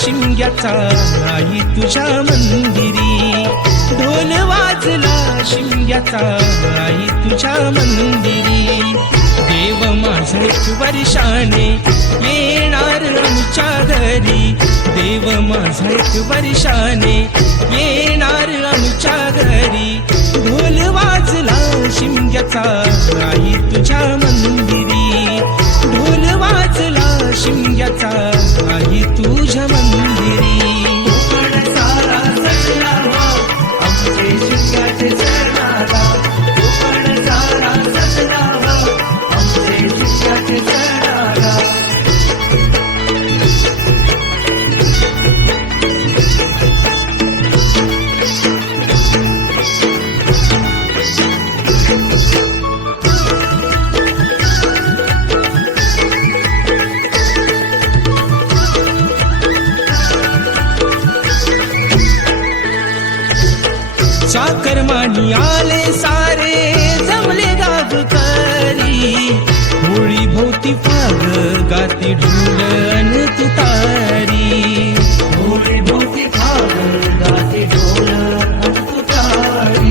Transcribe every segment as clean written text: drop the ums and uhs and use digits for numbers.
शिमग्याचा आई तुझ्या मंदिरी, ढोल वाजला शिमग्याचा आई तुझ्या मंदिरी. देव माझा एक वर्षाने येणार आमच्या घरी, देव माझा एक वर्षाने येणार आमच्या घरी. ढोल वाजला शिमग्याचा आई तुझ्या मंदिरी, ढोल वाजला शिमग्याचा आई तुझ्या मंदिरी. कोकण सारा सजला आमचे शिमग्याचे सणाला, कोकण सारा सजला आमचे शिमग्याचे सणाला. चाकरमानी आले सारे जमले गावकरी, होळी भोवती फाग गाती ढोल अन तुतारी, होळी भोवती फाग गाते ढोल अन तुतारी.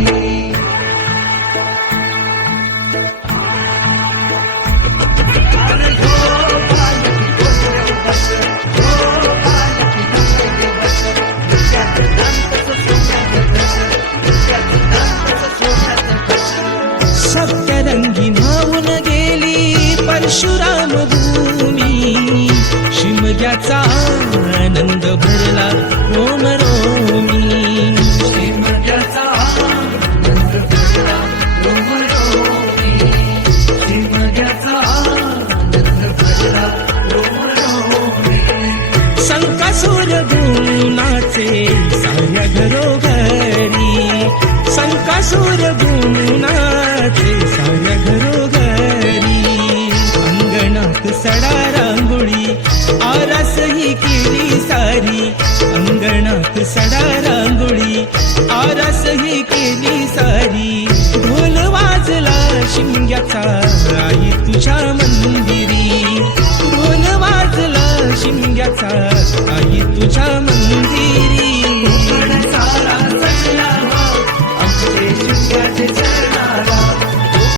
सप्तरंगी मावून गेली परशुराम भूमी, शिमग्याचा आनंद भरला रोम रोमी, शिमग्याचा आनंद भरला रोम रोमी, शिमग्याचा आनंद भरला रोम रोमी. संकासूर गुणाचे साऱ्या घरोघरी, संकासूर गुणाचे साऱ्या घरोघरी. अंगणात सडा रांगोळी आरास ही केली सारी, अंगणात सडा रांगोळी आरास ही केली सारी. ढोल वाजला शिमग्याचा आई तुझ्या मंदिरी, ढोल वाजला शिमग्याचा आई तुझ्या